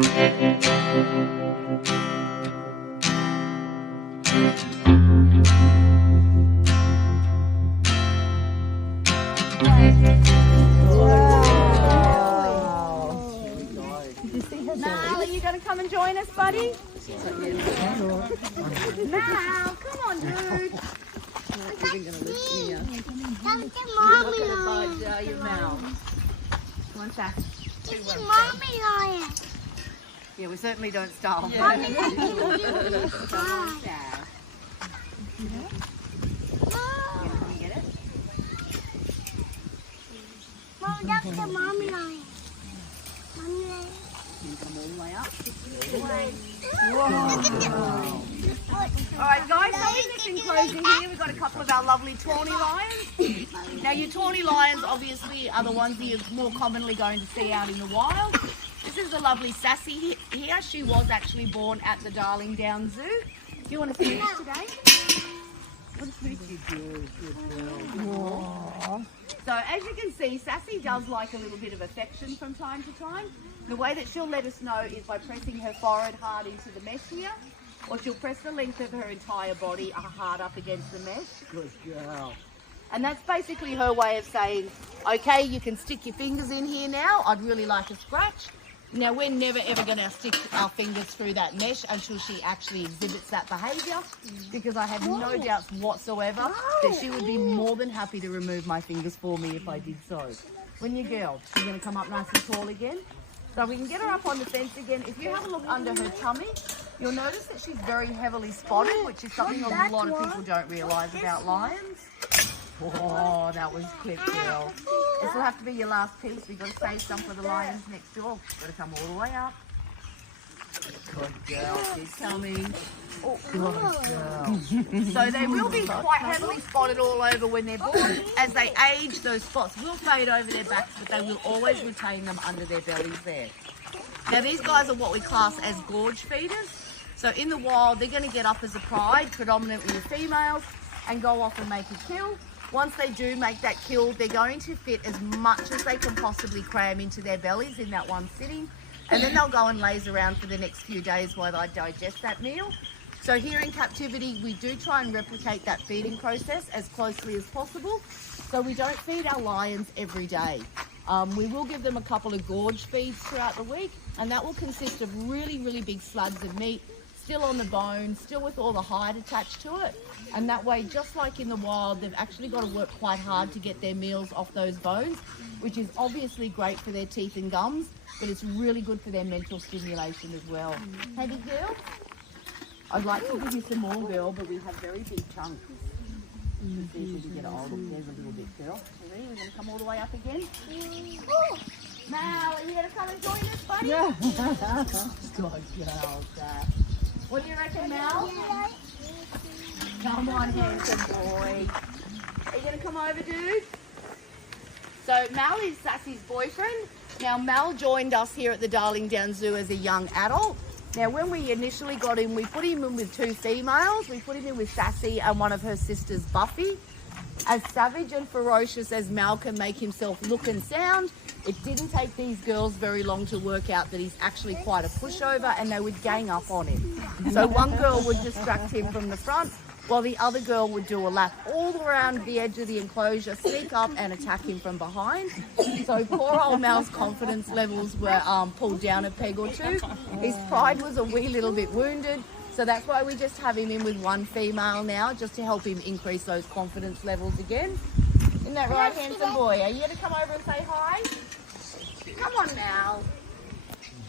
Mal, are you going to come and join us, buddy? Mal, come on, dude. That's the mommy lion. Your mouth. Come on, Sass. It's the mommy lion. Yeah, we certainly don't starve. Mommy, that's the Come on, lion. Sass. Can you get it? Mom, that's the mommy lion. Mommy lion. You can come all the way up. Alright guys, so in this enclosure here we've got a couple of our lovely tawny lions. Now your tawny lions obviously are the ones that you're more commonly going to see out in the wild. This is the lovely Sassy here. She was actually born at the Darling Downs Zoo. Do you want to finish today? What a sweet you do. So as you can see, Sassy does like a little bit of affection from time to time. The way that she'll let us know is by pressing her forehead hard into the mesh here, or she'll press the length of her entire body hard up against the mesh. Good girl. And that's basically her way of saying, okay, you can stick your fingers in here now. I'd really like a scratch. Now, we're never ever going to stick our fingers through that mesh until she actually exhibits that behaviour, because I have no doubts whatsoever that she would be more than happy to remove my fingers for me if I did so. When you girl, she's going to come up nice and tall again. So we can get her up on the fence again. If you have a look under her tummy, you'll notice that she's very heavily spotted, which is something a lot of people don't realise about lions. Oh, that was quick, girl. This will have to be your last piece. We've got to save some for the lions next door. Got to come all the way up. Good girl. She's coming. Oh, good girl. So they will be quite heavily spotted all over when they're born. As they age, those spots will fade over their backs, but they will always retain them under their bellies there. Now, these guys are what we class as gorge feeders. So in the wild, they're going to get up as a pride, predominantly the females, and go off and make a kill. Once they do make that kill, they're going to fit as much as they can possibly cram into their bellies in that one sitting. And then they'll go and laze around for the next few days while they digest that meal. So here in captivity, we do try and replicate that feeding process as closely as possible. So we don't feed our lions every day. We will give them a couple of gorge feeds throughout the week, and that will consist of really, really big slugs of meat, still on the bone, still with all the hide attached to it. And that way, just like in the wild, they've actually got to work quite hard to get their meals off those bones, which is obviously great for their teeth and gums, but it's really good for their mental stimulation as well. Hey, big girl? I'd like to give you some more, girl, but we have very big chunks. Let's see if we can get it. Oh, look, there's a little bit, girl. You ready? We're going to come all the way up again. Ooh. Mal, are you going to come and join us, buddy? Yeah. Good girl, Dad. What do you reckon, Mal? Come on, handsome boy. Are you going to come over, dude? So Mal is Sassy's boyfriend. Now, Mal joined us here at the Darling Downs Zoo as a young adult. Now, when we initially got him, we put him in with two females. We put him in with Sassy and one of her sisters, Buffy. As savage and ferocious as Mal can make himself look and sound, it didn't take these girls very long to work out that he's actually quite a pushover, and they would gang up on him. So one girl would distract him from the front, while the other girl would do a lap all around the edge of the enclosure, sneak up and attack him from behind. So poor old Mal's confidence levels were pulled down a peg or two. His pride was a wee little bit wounded. So that's why we just have him in with one female now, just to help him increase those confidence levels again. Isn't that right, handsome boy? Are you going to come over and say hi? Come on, Mal.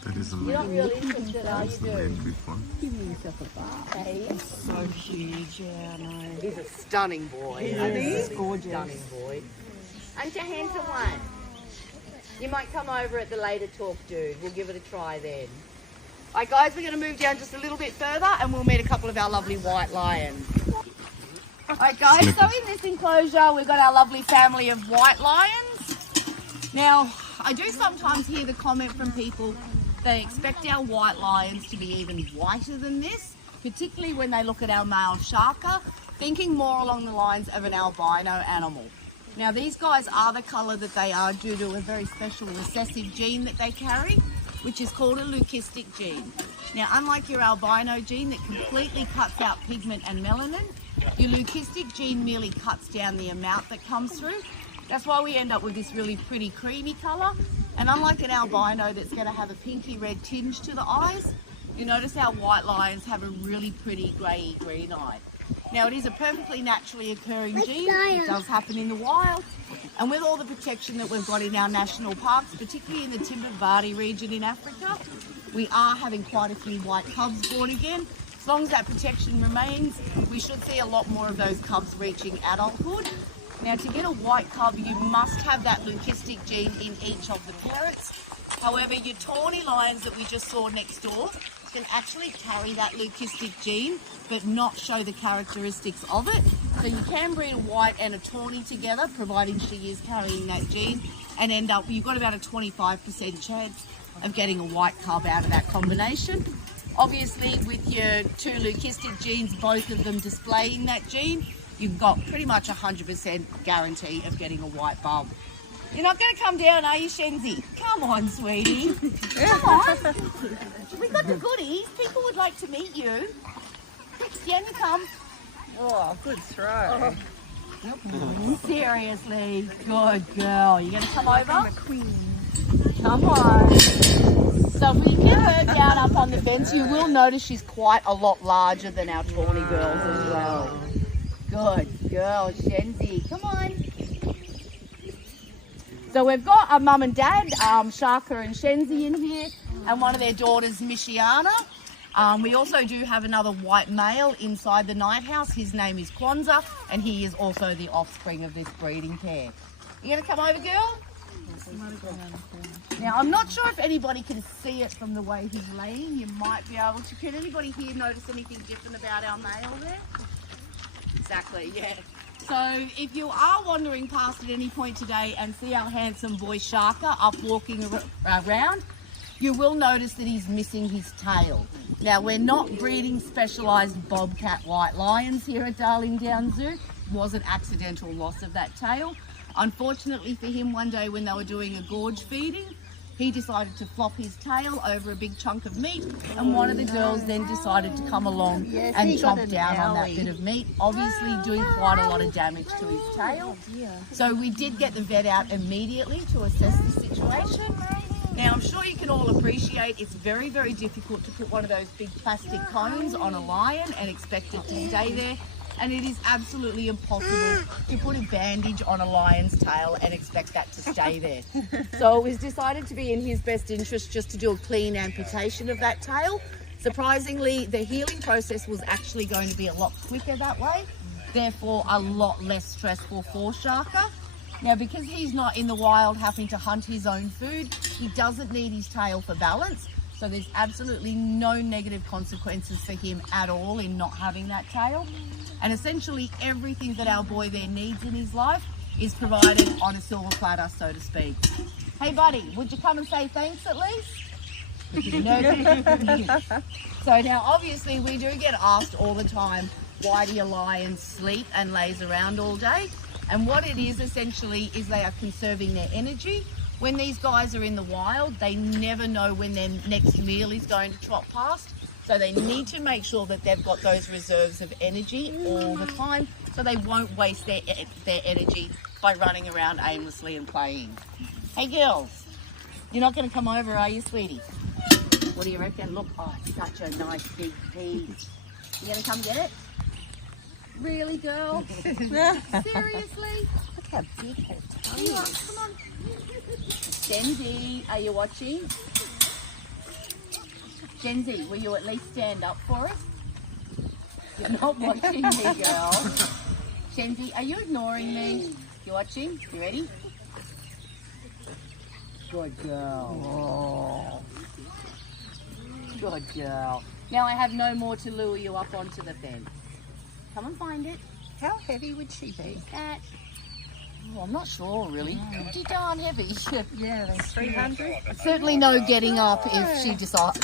That is You're not really interested, are you, That's the dude? main big one. Give me yourself a bath. Hey. So huge, yeah, I know. He's a stunning boy. He's gorgeous. Stunning boy. Aren't you a handsome one? You might come over at the later talk, dude. We'll give it a try then. Alright guys, we're going to move down just a little bit further and we'll meet a couple of our lovely white lions. Alright guys, so in this enclosure we've got our lovely family of white lions. Now, I do sometimes hear the comment from people they expect our white lions to be even whiter than this, particularly when they look at our male Shaka, thinking more along the lines of an albino animal. Now these guys are the colour that they are due to a very special recessive gene that they carry. which is called a leucistic gene. Now, unlike your albino gene that completely cuts out pigment and melanin, your leucistic gene merely cuts down the amount that comes through. That's why we end up with this really pretty creamy colour. And unlike an albino that's going to have a pinky red tinge to the eyes, you notice our white lions have a really pretty grey green eye. Now, it is a perfectly naturally occurring gene. It does happen in the wild. And with all the protection that we've got in our national parks, particularly in the Timbuktu region in Africa, we are having quite a few white cubs born again. As long as that protection remains, we should see a lot more of those cubs reaching adulthood. Now, to get a white cub, you must have that leucistic gene in each of the parents. However, your tawny lions that we just saw next door can actually carry that leucistic gene, but not show the characteristics of it. So you can breed a white and a tawny together, providing she is carrying that gene, and end up, you've got about a 25% chance of getting a white cub out of that combination. Obviously, with your two leucistic genes, both of them displaying that gene, you've got pretty much 100% guarantee of getting a white bulb. You're not going to come down, are you, Shenzi? Come on, sweetie. Come on. We've got the goodies. People would like to meet you. Quick, Sienna, come. Oh, good throw. Seriously, good girl. You going to come over? I'm a queen. Come on. So if we get her down up on the fence, you will notice she's quite a lot larger than our tawny girls as well. Good girl, Shenzi. Come on. So we've got a mum and dad, Shaka and Shenzi in here, and one of their daughters, Mishiana. We also do have another white male inside the night house. His name is Kwanzaa, and he is also the offspring of this breeding pair. You going to come over, girl? Now, I'm not sure if anybody can see it from the way he's laying. You might be able to. Can anybody here notice anything different about our male there? Exactly, yeah. So if you are wandering past at any point today and see our handsome boy Shaka up walking around, you will notice that he's missing his tail. Now, we're not breeding specialised bobcat white lions here at Darling Downs Zoo. It was an accidental loss of that tail. Unfortunately for him, one day when they were doing a gorge feeding, he decided to flop his tail over a big chunk of meat, and one of the girls then decided to come along and chomp down on that bit of meat, obviously doing quite a lot of damage to his tail. So we did get the vet out immediately to assess the situation. Now, I'm sure you can all appreciate it's very, very difficult to put one of those big plastic cones on a lion and expect it to stay there. And it is absolutely impossible to put a bandage on a lion's tail and expect that to stay there. So it was decided to be in his best interest just to do a clean amputation of that tail. Surprisingly, the healing process was actually going to be a lot quicker that way, therefore a lot less stressful for Shaka. Now, because he's not in the wild having to hunt his own food, he doesn't need his tail for balance. So there's absolutely no negative consequences for him at all in not having that tail. And essentially everything that our boy there needs in his life is provided on a silver platter, so to speak. Hey buddy, would you come and say thanks at least? No. So now obviously we do get asked all the time, why do your lions sleep and laze around all day? And what it is essentially is they are conserving their energy. When these guys are in the wild, they never know when their next meal is going to trot past. So they need to make sure that they've got those reserves of energy all the time, so they won't waste their energy by running around aimlessly and playing. Hey girls, you're not going to come over, are you, sweetie? What do you reckon? Look, oh, such a nice big piece. You going to come get it? Really, girl? Seriously? Look how big her tongue Here you are, is. come on. Genzi, are you watching? Genzi, will you at least stand up for us? You're not watching me, girl. Genzi, are you ignoring me? You watching? You ready? Good girl. Good girl. Now I have no more to lure you up onto the fence. Come and find it. How heavy would she be? That. Oh, I'm not sure really. Pretty darn heavy. Yeah, like 300. Certainly no getting up if she decided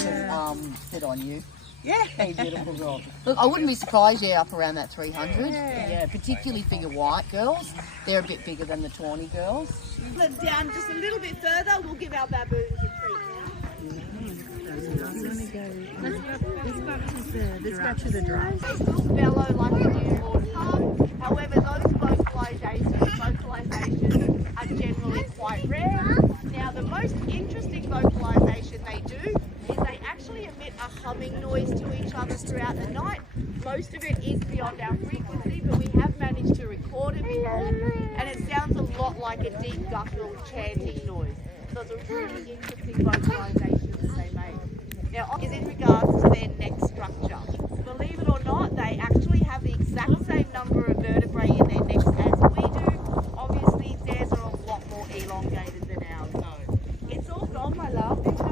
to sit on you. Yeah. Hey, beautiful girl. Look, I wouldn't be surprised you're up around that 300. Yeah. Yeah, particularly for your white girls. They're a bit bigger than the tawny girls. Live down just a little bit further, we'll give our baboons a treat now. Let's go to the drums. They still bellow like a newborn pup. However, those vocalizations are generally quite rare. Now, the most interesting vocalization they do is they actually emit a humming noise to each other throughout the night. Most of it is beyond our frequency, but we have managed to record it before, and it sounds a lot like a deep guttural chanting noise. So it's a really interesting vocalization that they make. Now, is in regards to their neck structure. Believe it or not, they actually have the exact same number of vertebrae in their necks as we do. Obviously, theirs are a lot more elongated than ours, though. It's all gone, my love.